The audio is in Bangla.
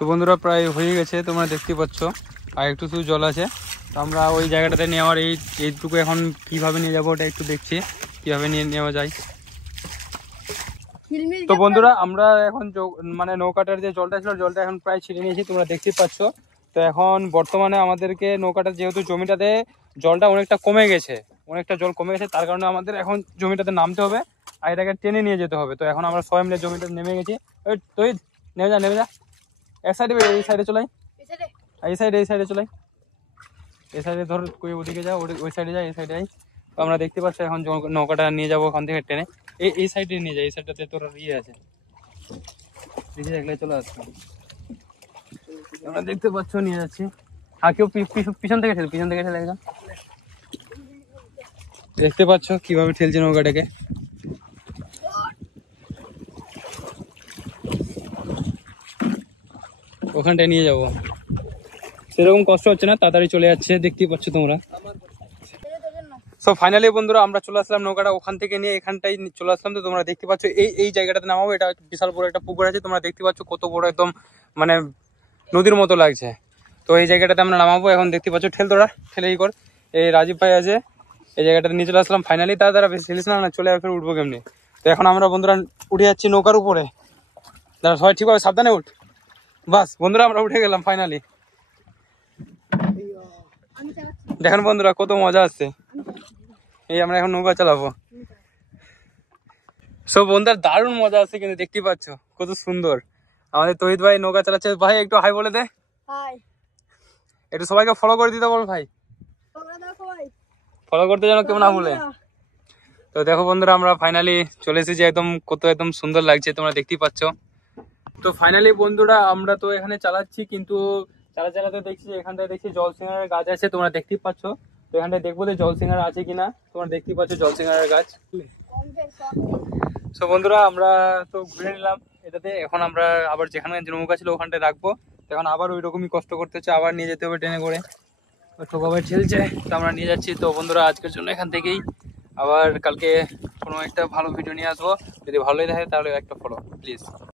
তো বন্ধুরা প্রায় হয়ে গেছে, তোমরা দেখতে পাচ্ছ আর একটু শুধু জল আছে। তো আমরা ওই জায়গাটাতে নেওয়ার এইটুকু এখন কিভাবে নিয়ে যাবো ওটা একটু দেখছি কিভাবে নিয়ে নেওয়া যায়। তো বন্ধুরা আমরা এখন মানে নৌকাটার যে জলটা ছিল জলটা এখন প্রায় ছিঁড়ে নিয়েছি, তোমরা দেখতে পাচ্ছ। তো এখন বর্তমানে আমাদেরকে নৌকাটার যেহেতু জমিটাতে জলটা অনেকটা কমে গেছে, অনেকটা জল কমে গেছে, তার কারণে আমাদের এখন জমিটাতে নামতে হবে আর এটাকে টেনে নিয়ে যেতে হবে। তো এখন আমরা সবাই মিলে জমিটাতে নেমে গেছি। ওই তুই নেমে যা এক সাইডে, এই সাইডে চলাই, এই সাইডে চলাই, এই সাইডে ধর ওদিকে যা, ওই সাইডে যা, এই সাইডে যাই। তো আমরা দেখতে পাচ্ছি এখন নৌকাটা নিয়ে যাবো ওখান থেকে টেনে, এই সাইডে নিয়ে যাই, এই সাইডটাতে তোর ইয়ে আছে, দেখলে চলে আসছে। আমরা দেখতে পাচ্ছ নিয়ে যাচ্ছি। আর কেউ পিছন থেকে ঠেলে একদম দেখতে পাচ্ছ কিভাবে ঠেলছে নৌকাটাকে। ওখানটায় নিয়ে যাবো, সেরকম কষ্ট হচ্ছে না, তাড়াতাড়ি চলে যাচ্ছে, দেখতেই পাচ্ছ তোমরা। সো ফাইনালি বন্ধুরা আমরা চলে আসলাম নৌকাটা ওখান থেকে নিয়ে এখানটাই চলে আসলাম। তো তোমরা দেখতে পাচ্ছ এই জায়গাটাতে নামাবো। এটা বিশাল বড় একটা পুকুর আছে, তোমরা দেখতে পাচ্ছ কত বড়, একদম মানে নদীর মতো লাগছে। তো এই জায়গাটাতে আমরা নামাবো। এখন দেখতে পাচ্ছ ঠেলে ই কর, এই রাজীব ভাই আছে, এই জায়গাটাতে নিয়ে চলে আসলাম ফাইনালি। তারা বেশি ঠেলিস না, চলে ফের উঠবো কেমনি। তো এখন আমরা বন্ধুরা উঠে যাচ্ছি নৌকার উপরে। দাঁড়া সবাই ঠিকভাবে সাবধানে উঠ। বাস বন্ধুরা আমরা উঠে গেলাম ফাইনালি। দেখেন বন্ধুরা কত মজা আসছে, এই আমরা এখন নৌকা চালাবো। সব বন্ধুরা দারুণ মজা আসছে, কিন্তু দেখতে পাচ্ছ কত সুন্দর আমাদের তহিদ ভাই নৌকা চালাচ্ছে। ভাই একটু হাই বলে দে, একটু সবাইকে ফলো করে দিতে বল ভাই, ফলো করতে যেন কেউ না ভুলে। তো দেখো বন্ধুরা আমরা ফাইনালি চলে এসেছি, একদম সুন্দর লাগছে, তোমরা দেখতেই পাচ্ছ। তো ফাইনালি বন্ধুরা আমরা তো এখানে চালাচ্ছি, কিন্তু চালাতে দেখছি এখানটায় দেখছি জলসিংহারের গাছ আছে, তোমরা দেখতেই পাচ্ছ। তো এখানটায় দেখবো যে জলসিংহার আছে কিনা, তোমরা দেখতেই পাচ্ছ জলসিংহারের গাছ। তো বন্ধুরা আমরা তো ঘুরে নিলাম এটাতে, এখন আমরা আবার যেখানে নৌকা ছিল ওখানটায় রাখবো। এখন আবার ওই রকমই কষ্ট করতে হচ্ছে, আবার নিয়ে যেতে হবে টেনে করে, ঠোকাভাই ঠেলছে। তো আমরা নিয়ে যাচ্ছি। তো বন্ধুরা আজকের জন্য এখান থেকেই, আবার কালকে কোনো একটা ভালো ভিডিও নিয়ে আসবো। যদি ভালোই থাকে তাহলে একটা ফলো প্লিজ।